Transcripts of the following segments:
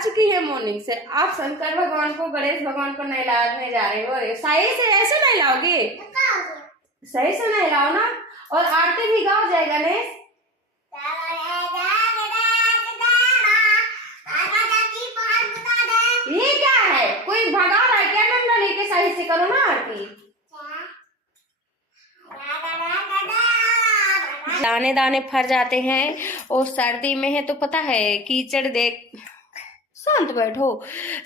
चुकी है मॉर्निंग से। आप शंकर भगवान को, गणेश भगवान को नहलाने जा रहे हो। सही से ऐसे नहलाओगे, सही से नहलाओ ना। और आरती भी गाओ जय गणेश। ये क्या है, कोई भगा रहा है क्या? डंडा लेके सही से करो ना आरती। दाने दाने फर जाते हैं और सर्दी में है तो पता है कीचड़ देख, शांत बैठो।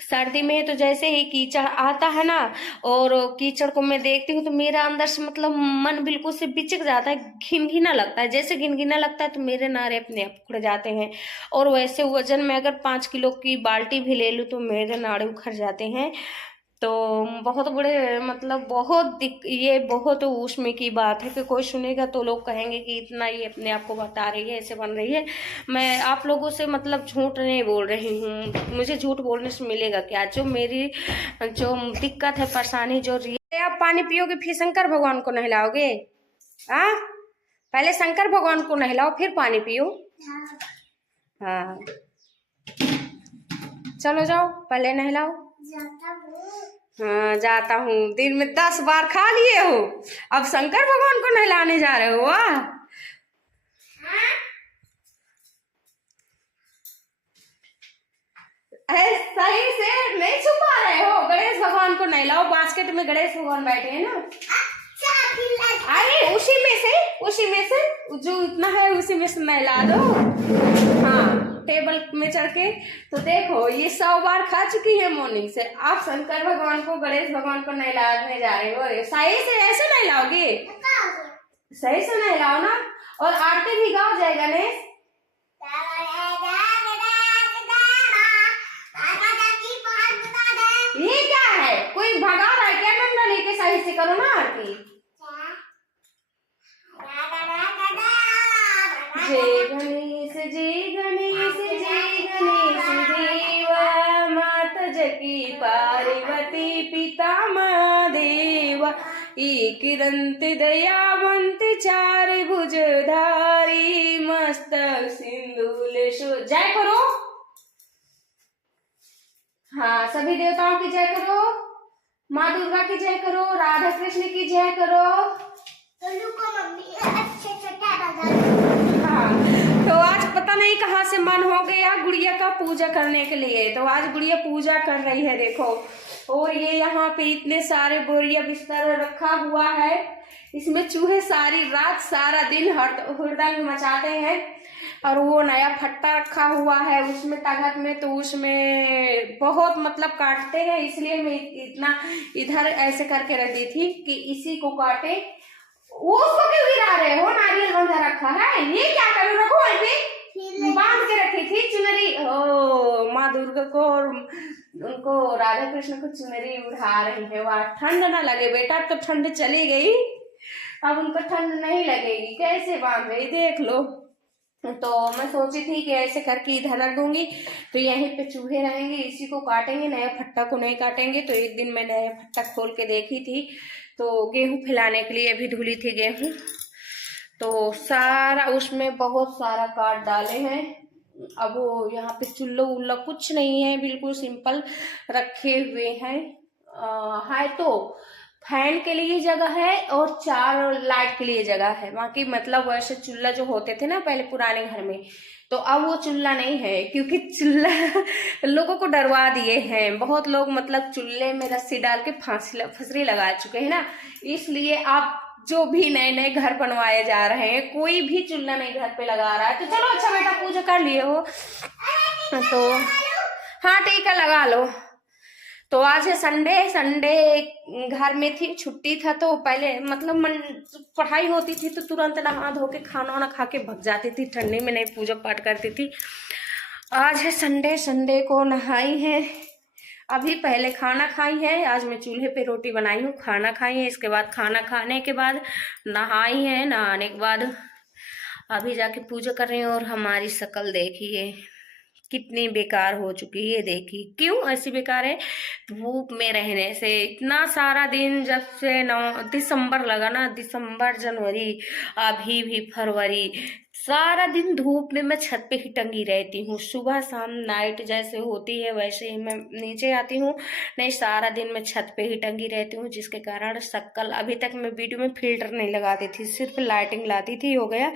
सर्दी में है तो जैसे ही कीचड़ आता है ना, और कीचड़ को मैं देखती हूँ तो मेरा अंदर से मतलब मन बिल्कुल से बिचक जाता है, घिनघिना लगता है। जैसे घिनघिना लगता है तो मेरे नारे अपने आप उखड़ जाते हैं। और वैसे वजन में अगर 5 किलो की बाल्टी भी ले लूँ तो मेरे नाड़े उखड़ जाते हैं। तो बहुत बड़े मतलब ये बहुत उसमें की बात है कि कोई सुनेगा तो लोग कहेंगे कि इतना ये अपने आप को बता रही है, ऐसे बन रही है। मैं आप लोगों से मतलब झूठ नहीं बोल रही हूँ, मुझे झूठ बोलने से मिलेगा क्या? जो मेरी जो दिक्कत है, परेशानी जो रही है। आप पानी पियोगे फिर शंकर भगवान को नहलाओगे? हाँ, पहले शंकर भगवान को नहलाओ फिर पानी पियो। हाँ चलो जाओ, पहले नहलाओ। हाँ जाता हूँ, दिन में 10 बार खा लिए हो, अब शंकर भगवान को नहलाने जा रहे हो। वाह, सही से नहीं छुपा रहे हो। गणेश भगवान को नहलाओ, बास्केट में गणेश भगवान बैठे हैं ना। अरे उसी में से जो इतना है उसी में से नहला दो। हाँ टेबल में चढ़ के। तो देखो ये 100 बार खा चुकी है मॉर्निंग से। आप शंकर भगवान को, गणेश भगवान को नहलाने जा रहे हो। सही से ऐसे नहलाओगे, सही से नहलाओ ना। और आरती भी गाओ जय गणेश। ये क्या है, कोई भगा रहा है क्या? डंडा लेके सही से करो ना आरती। जय गणेश जय गणेश जय गणेश देवा, माता जकी पार्वती पिता महादेवा, एक रंत दयावंत चार भुजधारी, मस्तक सिंदूल शो। जय करो। हाँ सभी देवताओं की जय करो, माँ दुर्गा की जय करो, राधा कृष्ण की जय करो। हाँ तो आज पता नहीं कहाँ से मन हो गया गुड़िया का पूजा करने के लिए। तो आज गुड़िया पूजा कर रही है देखो। और ये यहाँ पे इतने सारे बोरिया बिस्तर रखा हुआ है, इसमें चूहे सारी रात सारा दिन हुड़दंग मचाते हैं। और वो नया फट्टा रखा हुआ है उसमें तगत में, तो उसमें बहुत मतलब काटते हैं, इसलिए मैं इतना इधर ऐसे करके रख दी थी कि इसी को काटे। उसको क्यों गिरा रहे हो? नारियल बंधा रखा है, ये क्या करूँ? रखो ऐसे बांध के रखी थी चुनरी। ओ माँ दुर्गा को और उनको राधा कृष्ण को चुनरी उड़ा रही है। वह ठंड ना लगे बेटा, तो ठंड चली गई, अब उनको ठंड नहीं लगेगी। कैसे बांध रही देख लो। तो मैं सोची थी कि ऐसे करके इधर रख दूंगी तो यहीं पे चूहे रहेंगे, इसी को काटेंगे, नया फट्टा को नहीं काटेंगे। तो एक दिन मैं नया फट्टा खोल के देखी थी, तो गेहूं फैलाने के लिए अभी धुली थी गेहूं, तो सारा उसमें बहुत सारा काट डाले हैं। अब वो यहाँ पे चुल्ला उल्ला कुछ नहीं है, बिल्कुल सिंपल रखे हुए हैं। है तो फैन के लिए जगह है और 4 लाइट के लिए जगह है। बाकी मतलब वैसे चूल्हा जो होते थे ना पहले पुराने घर में, तो अब वो चूल्हा नहीं है, क्योंकि चूल्हा लोगों को डरवा दिए हैं। बहुत लोग मतलब चूल्हे में रस्सी डाल के फंसरी लगा चुके हैं ना, इसलिए आप जो भी नए नए घर बनवाए जा रहे हैं कोई भी चूल्हा नहीं घर पे लगा रहा है। तो चलो अच्छा बेटा पूजा कर लिए हो तो हाँ ठीक है लगा लो। तो आज है संडे घर में थी, छुट्टी था, तो पहले मतलब पढ़ाई होती थी तो तुरंत नहा धो के खाना वाना खा के भग जाती थी, ठंडी में नहीं पूजा पाठ करती थी। आज है संडे को नहाई है, अभी पहले खाना खाई है। आज मैं चूल्हे पे रोटी बनाई हूँ, खाना खाई है, इसके बाद खाना खाने के बाद नहाई है, नहाने के बाद अभी जाके पूजा कर रही हूँ। और हमारी शक्ल देखिए कितनी बेकार हो चुकी है, देखी क्यों ऐसी बेकार है? धूप में रहने से। इतना सारा दिन जब से दिसंबर लगा ना, दिसंबर जनवरी अभी भी फरवरी सारा दिन धूप में मैं छत पे ही टंगी रहती हूँ, सुबह शाम नाइट जैसे होती है वैसे ही मैं नीचे आती हूँ। नहीं, सारा दिन मैं छत पे ही टंगी रहती हूँ, जिसके कारण शक्ल, अभी तक मैं वीडियो में फिल्टर नहीं लगाती थी, सिर्फ लाइटिंग लाती थी हो गया,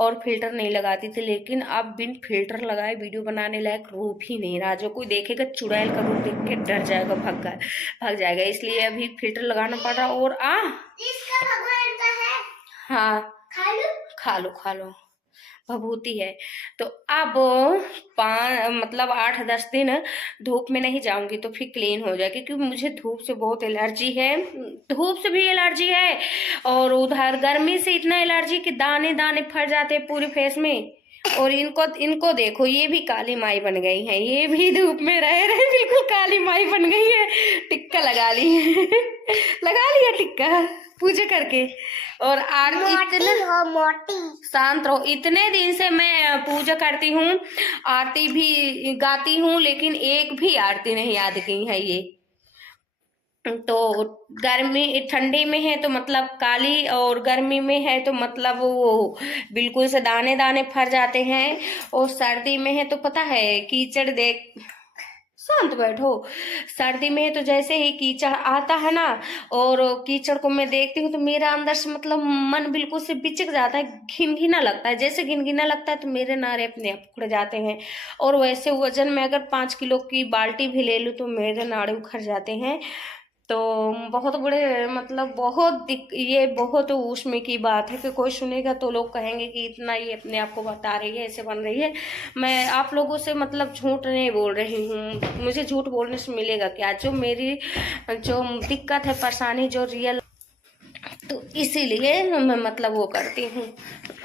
और फिल्टर नहीं लगाती थी। लेकिन अब बिन फिल्टर लगाए वीडियो बनाने लायक रूप ही नहीं रहा। जो कोई देखेगा चुड़ैल का रूप देख के डर जाएगा, भाग जाएगा, इसलिए अभी फिल्टर लगाना पड़ रहा। और इसका भगवान का है, हाँ खा लो भभूति है। तो अब मतलब 8-10 दिन धूप में नहीं जाऊंगी तो फिर क्लीन हो जाएगी, क्योंकि मुझे धूप से बहुत एलर्जी है, धूप से भी एलर्जी है, और उधर गर्मी से इतना एलर्जी कि दाने दाने फट जाते हैं पूरे फेस में। और इनको देखो, ये भी काली माई बन गई है, ये भी धूप में रह रहे बिल्कुल काली माई बन गई है। टिक्का लगा ली है लगा लिया टिक्का पूजा करके। और मोटी शांत रहो, इतने दिन से मैं पूजा करती हूँ, आरती भी गाती हूँ, लेकिन एक भी आरती नहीं याद की है ये। तो गर्मी ठंडी में है तो मतलब काली, और गर्मी में है तो मतलब वो बिल्कुल से दाने दाने फर जाते हैं, और सर्दी में है तो पता है कीचड़ देख, शांत बैठो, सर्दी में है तो जैसे ही कीचड़ आता है ना, और कीचड़ को मैं देखती हूँ तो मेरा अंदर से मतलब मन बिल्कुल से बिचक जाता है, घिनघिना लगता है। जैसे घिनघिना लगता है तो मेरे नारे अपने आप उखड़ जाते हैं, और वैसे वजन में अगर 5 किलो की बाल्टी भी ले लूँ तो मेरे नाड़े उखड़ जाते हैं। तो बहुत बड़े मतलब ये बहुत उसमें की बात है कि कोई सुनेगा तो लोग कहेंगे कि इतना ये अपने आप को बता रही है, ऐसे बन रही है। मैं आप लोगों से मतलब झूठ नहीं बोल रही हूँ, मुझे झूठ बोलने से मिलेगा क्या? जो दिक्कत है, परेशानी जो रियल, तो इसीलिए मैं मतलब वो करती हूँ।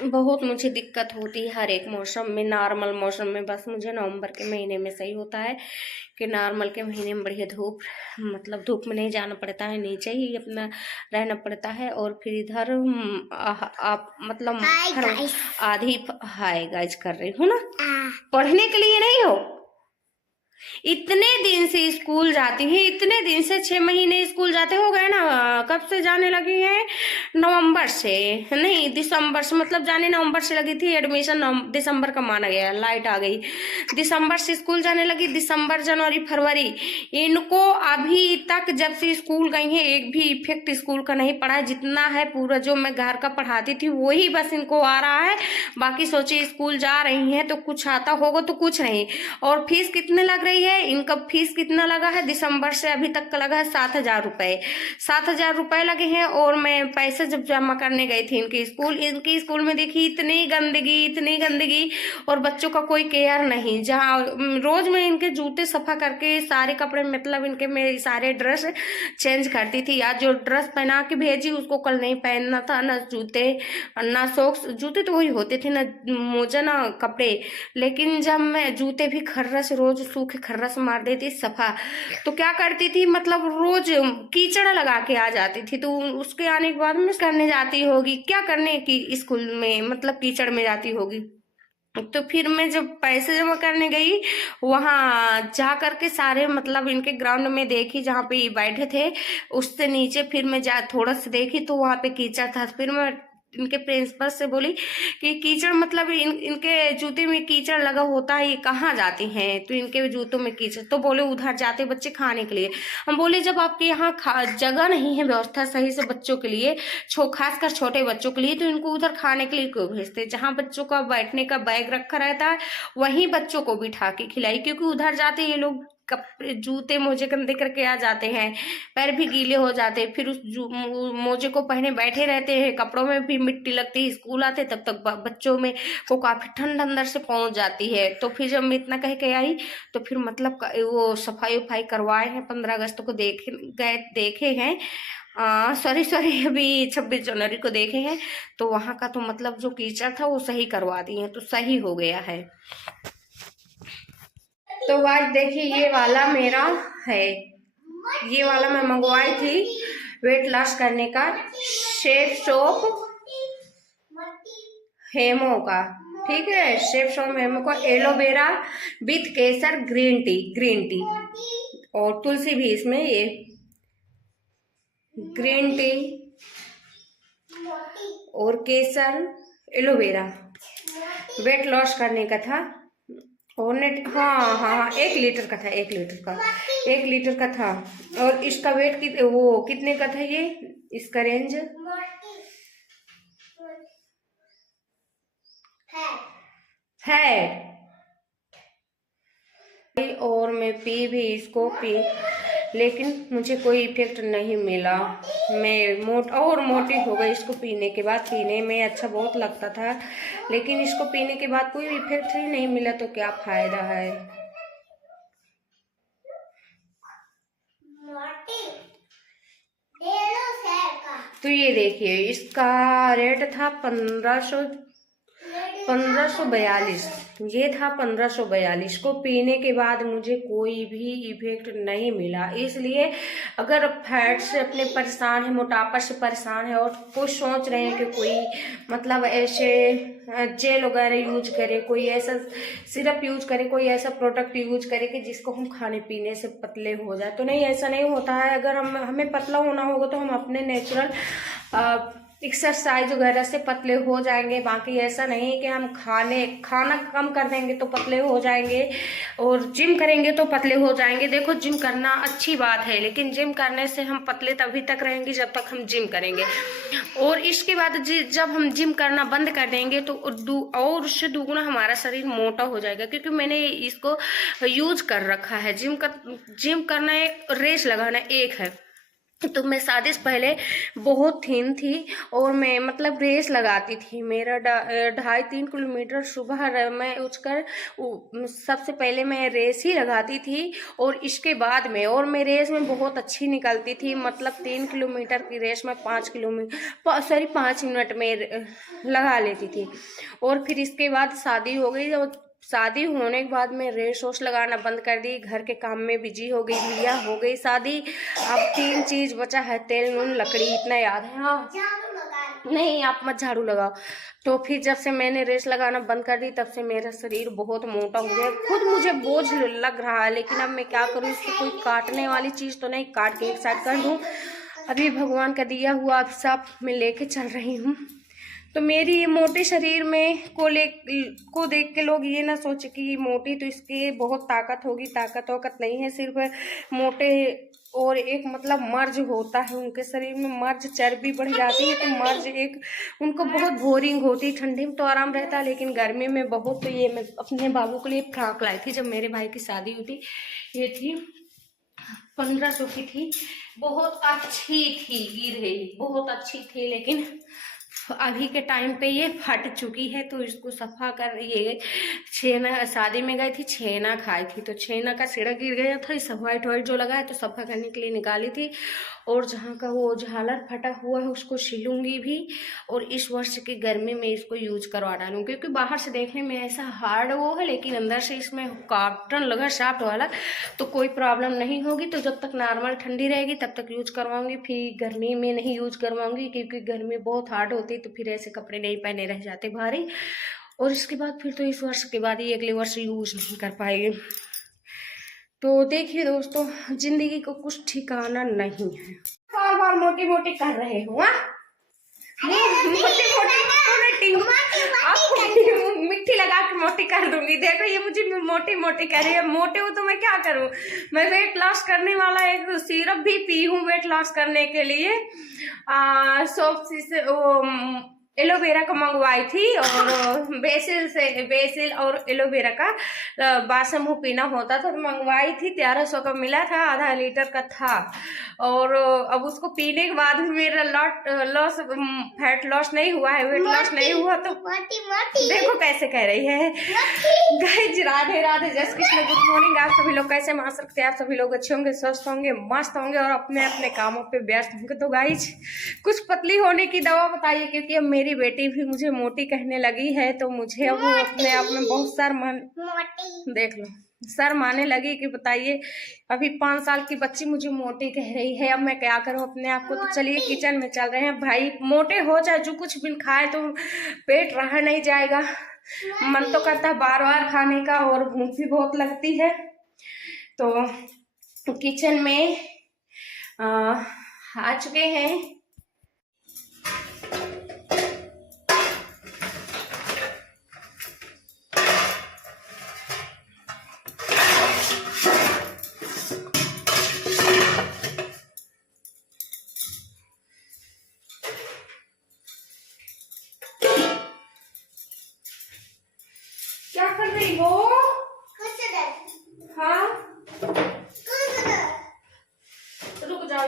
बहुत मुझे दिक्कत होती है हर एक मौसम में, नॉर्मल मौसम में बस मुझे नवंबर के महीने में सही होता है कि नॉर्मल के महीने में बढ़िया धूप, मतलब धूप में नहीं जाना पड़ता है, नीचे ही अपना रहना पड़ता है। और फिर इधर आप मतलब आधी हाय गाइज कर रही हूँ ना, पढ़ने के लिए नहीं हो। इतने दिन से स्कूल जाती है, इतने दिन से 6 महीने स्कूल जाते हो गए ना। कब से जाने लगी है? नवंबर से, नहीं दिसंबर से, मतलब जाने नवंबर से लगी थी, एडमिशन दिसंबर का माना गया, लाइट आ गई, दिसंबर से स्कूल जाने लगी, दिसंबर जनवरी फरवरी। इनको अभी तक जब से स्कूल गई है एक भी इफेक्ट स्कूल का नहीं पड़ा है, जितना है पूरा जो मैं घर का पढ़ाती थी वही बस इनको आ रहा है। बाकी सोचिए स्कूल जा रही है तो कुछ आता होगा तो कुछ नहीं। और फीस कितने लग रही है? इनका फीस कितना लगा है दिसंबर से अभी तक का लगा है 7,000 रुपए, 7,000 रुपए लगे हैं। और मैं पैसे जब जमा करने गई थी इनके स्कूल में देखी इतनी गंदगी, और बच्चों का कोई केयर नहीं। जहाँ रोज मैं इनके जूते सफा करके सारे कपड़े, मतलब इनके मैं सारे ड्रेस चेंज करती थी। आज जो ड्रेस पहना के भेजी उसको कल नहीं पहनना था, ना जूते ना सॉक्स, जूते तो वही होते थे, ना मोजा ना कपड़े। लेकिन जब मैं जूते भी खर्रस, रोज सूखे खर्रस मार देती सफा, तो क्या करती थी, मतलब रोज कीचड़ लगा के आ जाती थी। तो उसके आने के बाद में करने जाती होगी, क्या करने की स्कूल में, मतलब कीचड़ में जाती होगी। तो फिर मैं जब पैसे जमा करने गई वहां जा करके सारे मतलब इनके ग्राउंड में देखी जहाँ पे बैठे थे, उससे नीचे फिर मैं थोड़ा सा देखी तो वहां पे कीचड़ था। फिर मैं इनके प्रिंसिपल से बोली कि कीचड़ मतलब इनके जूते में कीचड़ लगा होता है, ये कहाँ जाती हैं? तो इनके जूतों में कीचड़, तो बोले उधर जाते बच्चे खाने के लिए। हम बोले जब आपके यहाँ जगह नहीं है व्यवस्था सही से बच्चों के लिए, खासकर छोटे बच्चों के लिए, तो इनको उधर खाने के लिए क्यों भेजते? जहाँ बच्चों का बैठने का बैग रखा रहता है वहीं बच्चों को बिठा के खिलाई, क्योंकि उधर जाते ये लोग कपड़े जूते मोजे गंदे करके आ जाते हैं, पैर भी गीले हो जाते हैं, फिर उस मोजे को पहने बैठे रहते हैं, कपड़ों में भी मिट्टी लगती है। स्कूल आते तब तक बच्चों में को काफी ठंड अंदर से पहुंच जाती है। तो फिर जब मैं इतना कह के आई तो फिर मतलब वो सफाई उफाई करवाए हैं, 15 अगस्त को देखे हैं, सॉरी अभी 26 जनवरी को देखे हैं। तो वहां का तो मतलब जो कीचड़ था वो सही करवा दिए, तो सही हो गया है। तो आज देखिए ये वाला मेरा है, ये वाला मैं मंगवाई थी वेट लॉस करने का, शेफ शॉप हेमो का, ठीक है, शेफ शॉप हेमो का, aloe vera with Kesar green tea और तुलसी भी इसमें, ये ग्रीन टी और केसर एलोवेरा वेट लॉस करने का था। और नेट हाँ 1 लीटर का था, 1 लीटर का था। और इसका वेट वो कितने का था ये, इसका रेंज है। और मैं पी भी इसको लेकिन मुझे कोई इफेक्ट नहीं मिला। मैं मोटी हो गई इसको पीने के बाद। पीने में अच्छा बहुत लगता था, लेकिन इसको पीने के बाद कोई इफेक्ट ही नहीं मिला, तो क्या फायदा है। तो ये देखिए, इसका रेट था 1542। ये था 1542 को पीने के बाद मुझे कोई भी इफेक्ट नहीं मिला। इसलिए अगर फैट से अपने परेशान है, मोटापा से परेशान है, और कोई सोच रहे हैं कि कोई मतलब ऐसे जेल वगैरह यूज करे, कोई ऐसा सिरप यूज करे, कोई ऐसा प्रोडक्ट यूज करे कि जिसको हम खाने पीने से पतले हो जाए, तो नहीं, ऐसा नहीं होता है। अगर हमें पतला होना होगा तो हम अपने नेचुरल एक्सरसाइज वगैरह से पतले हो जाएंगे। बाकी ऐसा नहीं कि हम खाना कम कर देंगे तो पतले हो जाएंगे, और जिम करेंगे तो पतले हो जाएंगे। देखो, जिम करना अच्छी बात है, लेकिन जिम करने से हम पतले तभी तक रहेंगे जब तक हम जिम करेंगे। और इसके बाद जब हम जिम करना बंद कर देंगे तो और उससे दुगुना हमारा शरीर मोटा हो जाएगा। क्योंकि मैंने इसको यूज कर रखा है। जिम करना एक रेस लगाना एक है। तो मैं शादी से पहले बहुत थिन थी, और मैं मतलब रेस लगाती थी। मेरा 2.5-3 किलोमीटर सुबह मैं उठकर सबसे पहले मैं रेस ही लगाती थी। और इसके बाद में मैं रेस में बहुत अच्छी निकलती थी। मतलब 3 किलोमीटर की रेस में 5 मिनट में लगा लेती थी। और फिर इसके बाद शादी हो गई। और शादी होने के बाद मैं रेस वोस लगाना बंद कर दी, घर के काम में बिजी हो गई, लिया हो गई शादी। अब 3 चीज बचा है, तेल, नून, लकड़ी, इतना याद है। हाँ नहीं, आप मत झाड़ू लगाओ। तो फिर जब से मैंने रेस लगाना बंद कर दी, तब से मेरा शरीर बहुत मोटा हो गया। खुद मुझे बोझ लग रहा है, लेकिन अब मैं क्या करूँ, इसको कोई काटने वाली चीज तो नहीं, काट के एक साइड कर दूँ। अभी भगवान का दिया हुआ अभिशाप मैं लेके चल रही हूँ। तो मेरी ये मोटे शरीर में को देख के लोग ये ना सोचे कि मोटी तो इसकी बहुत ताकत होगी। ताकत नहीं है, सिर्फ मोटे और एक मतलब मर्ज होता है उनके शरीर में। मर्ज चर्बी बढ़ जाती है, तो मर्ज एक उनको बहुत बोरिंग होती है। ठंडी में तो आराम रहता है, लेकिन गर्मी में बहुत। तो ये मैं अपने बाबू के लिए फ्रॉक लाई थी जब मेरे भाई की शादी हुई थी। ये थी 1500 की थी, बहुत अच्छी थी, गिर गई, बहुत अच्छी थी। लेकिन अभी के टाइम पे ये फट चुकी है, तो इसको सफा कर, ये छेना, शादी में गई थी, छेना खाई थी, तो छेना का सिरा गिर गया था। सब वाइट जो लगा है, तो सफा करने के लिए निकाली थी। और जहाँ का वो झालर फटा हुआ है उसको सिलूंगी भी, और इस वर्ष की गर्मी में इसको यूज करवा डालूंगी। क्योंकि बाहर से देखने में ऐसा हार्ड वो है, लेकिन अंदर से इसमें कॉटन लगा सॉफ्ट वाला, तो कोई प्रॉब्लम नहीं होगी। तो जब तक नॉर्मल ठंडी रहेगी तब तक यूज करवाऊंगी, फिर गर्मी में नहीं यूज करवाऊंगी, क्योंकि गर्मी बहुत हार्ड होती है। तो फिर ऐसे कपड़े नहीं पहने रह जाते भारी। और इसके बाद फिर तो इस वर्ष के बाद ही अगले वर्ष यूज नहीं कर पाएगी। तो देखिए दोस्तों, जिंदगी को कुछ ठिकाना नहीं है। बार बार मोटी मोटी कर रहे हो, आपको मिट्टी लगा के मोटी कर दूंगी। देखो, ये मुझे मोटी कर रही है। मोटे हो तो मैं क्या करूं। मैं वेट लॉस करने वाला एक सिरप भी पी हूँ वेट लॉस करने के लिए। सोप्सी से वो एलोवेरा का मंगवाई थी, और बेसिल और एलोवेरा का बासमू पीना होता था, तो मंगवाई थी। 1300 का मिला था, आधा लीटर का था। और अब उसको पीने के बाद भी मेरा फैट लॉस नहीं हुआ है, वेट लॉस नहीं हुआ। तो देखो कैसे कह रही है। गाइज, राधे राधे, जय श्री कृष्ण, गुड मॉर्निंग। आप सभी लोग कैसे मां सकते हैं। आप सभी लोग अच्छे होंगे, स्वस्थ होंगे, मस्त होंगे, और अपने अपने कामों पे व्यस्त होंगे। तो गाइज, कुछ पतली होने की दवा बताइए, क्योंकि अब मेरी बेटी भी मुझे मोटी कहने लगी है। तो मुझे अब अपने आप में बहुत देख लो शर्म आने लगी कि बताइए, अभी 5 साल की बच्ची मुझे मोटी कह रही है। अब मैं क्या करूं अपने आप को। तो चलिए किचन में चल रहे हैं। भाई, मोटे हो चाहे जो कुछ भी खाए, तो पेट रहा नहीं जाएगा। मन तो करता है बार बार खाने का, और भूख भी बहुत लगती है। तो किचन में आ चुके हैं।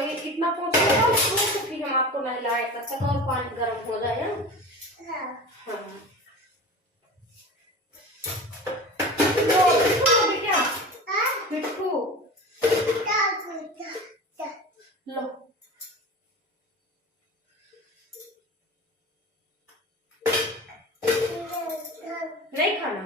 पानी इतना पोंछ क्योंकि हम आपको नहलाए तब तक और पानी गर्म हो जाए ना। हाँ क्या पिट्ठू लो नहीं खाना।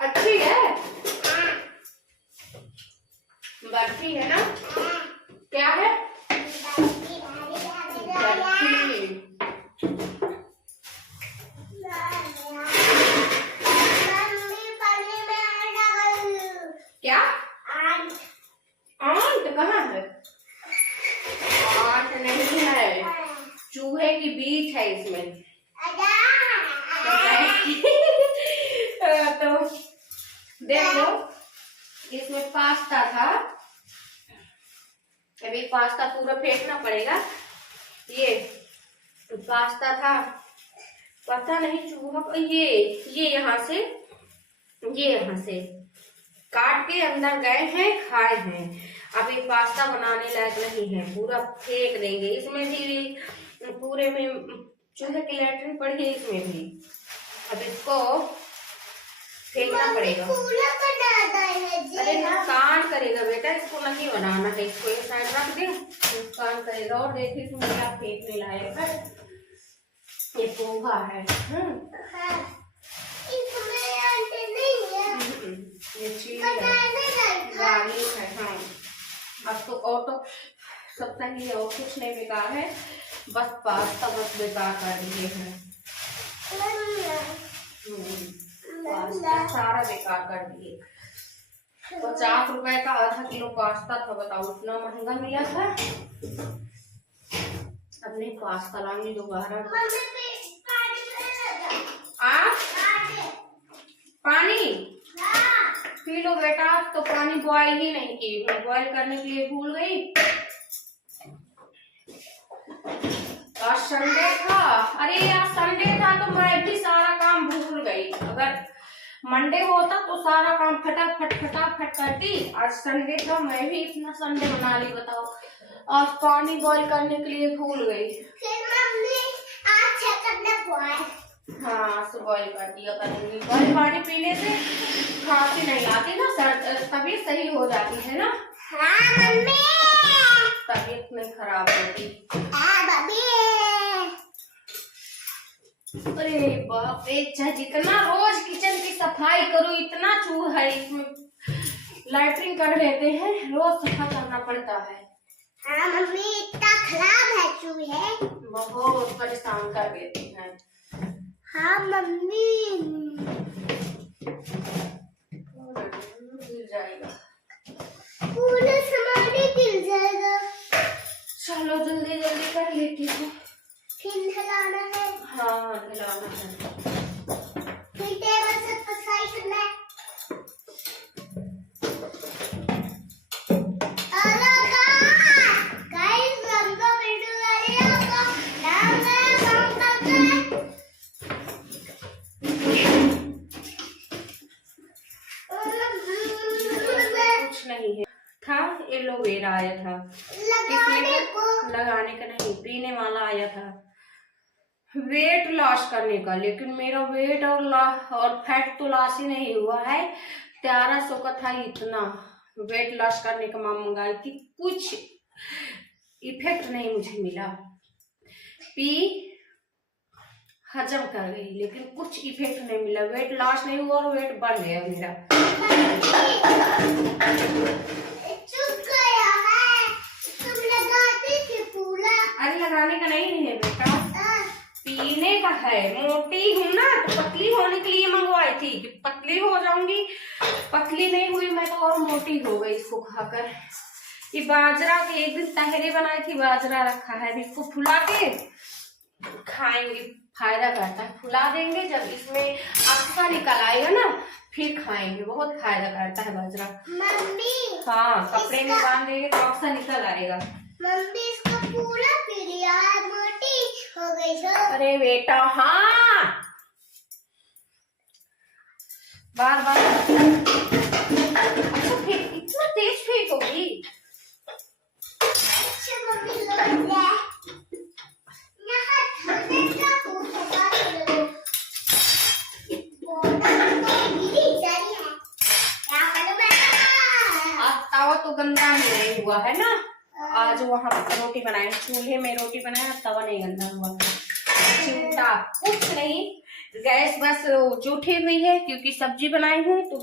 अच्छी है बर्फी है ना। क्या है बर्फी। क्या आंट कहाँ है? आंट नहीं है, चूहे की बीज है इसमें। तो देखो इसमें पास्ता था, अभी पास्ता पूरा फेंकना पड़ेगा। ये पास्ता था, पता नहीं चूहा ये यहाँ से काट के अंदर गए हैं, खाए हैं। अब ये पास्ता बनाने लायक नहीं है, पूरा फेंक देंगे। इसमें भी पूरे में चूहे की लैट्रिन पड़ी है, इसमें भी। अब इसको फेंकना पड़ेगा। अरे नुकसान करेगा बेटा, इसको नहीं बनाना है। इसको एक साइड रख दे, नुकसान करेगा। और देखिए इसमें क्या फेंकने लायक है, ये पोहा है। ये चीज है, गार्लिक है। हाँ अब तो और तो सब सही है और कुछ नहीं बेकार है, बस पास्ता बस बेकार कर दिए हैं। पास्ता सारा बेकार कर दिए। 50 रुपए का आधा किलो पास्ता था, बताओ इतना महंगा मिला था। अब नहीं पास्ता लाऊंगी दोबारा। पानी पी लो बेटा, तो पानी बॉयल ही नहीं की, मैं बॉयल करने के लिए भूल गई। आज संडे था। अरे यार संडे था तो मैं भी सारा काम भूल गई। अगर मंडे होता तो सारा काम फटाफट करती। आज संडे था, मैं भी इतना संडे बना ली, बताओ। आज पानी बॉयल करने के लिए भूल गई। हाँ तो बॉयल कर दिया करेंगे। बॉयल पानी पीने से खांसी नहीं आती ना, तबीयत सही हो जाती है ना। हाँ मम्मी, तबीयत नहीं खराब होती। अरे बाप रे, जितना रोज किचन की सफाई करो इतना चूहा है इसमें। लैट्रिन कर लेते हैं, रोज सफा करना पड़ता है। हाँ मम्मी, इतना खराब है चूहे, बहुत परेशान कर देती हैं। हाँ मम्मी, गिर जाएगा, पूरा सामान ही गिर जाएगा। चलो जल्दी कर लेती हूँ। फिर हिलाना है। हाँ हिलाना है, फिर टेबल से सफाई करना है। एलोवेरा आया था, लगाने का नहीं, पीने वाला आया था वेट लॉस करने का। लेकिन मेरा वेट और फैट तो लॉस ही नहीं हुआ है। 1300 का था, इतना वेट लॉस करने का मैं मंगाई थी, कुछ इफेक्ट नहीं मुझे मिला। पी हजम कर गई लेकिन कुछ इफेक्ट नहीं मिला, वेट लॉस नहीं हुआ और वेट बढ़ गया मेरा। अरे लगाने का नहीं है बेटा, पीने का है। मोटी हूँ ना तो पतली होने के लिए मंगवाई थी कि पतली हो जाऊंगी, पतली नहीं हुई मैं तो और मोटी हो गई इसको खाकर। ये बाजरा की एक दिन तहरी बनाई थी, बाजरा रखा है, इसको फुला के खाएंगे, फायदा करता है। फुला देंगे, जब इसमें अक्सा निकल आएगा ना फिर खाएंगे, बहुत फायदा करता है बाजरा। मम्मी, हाँ कपड़े में बांध देंगे तो अक्सा निकल आएगा। मम्मी इसको पूरा पी लिया है, मोटी हो गई है। अरे बेटा हाँ बार बार। अच्छा फेंक, इतना तेज फेंकोगी? तवा तो गंदा नहीं हुआ है ना। आज वहाँ रोटी बनाए, चूल्हे में रोटी बनाया, तवा नहीं गंदा हुआ। चिमटा कुछ नहीं, गैस बस जूठी हुई है क्योंकि सब्जी बनाई हूँ। तो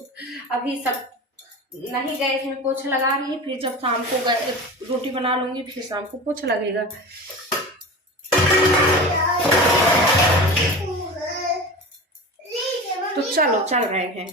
अभी सब नहीं, गैस में पोछा लगा रही है, फिर जब शाम को रोटी बना लूंगी फिर शाम को पोछा लगेगा। तो चलो चल रहे हैं।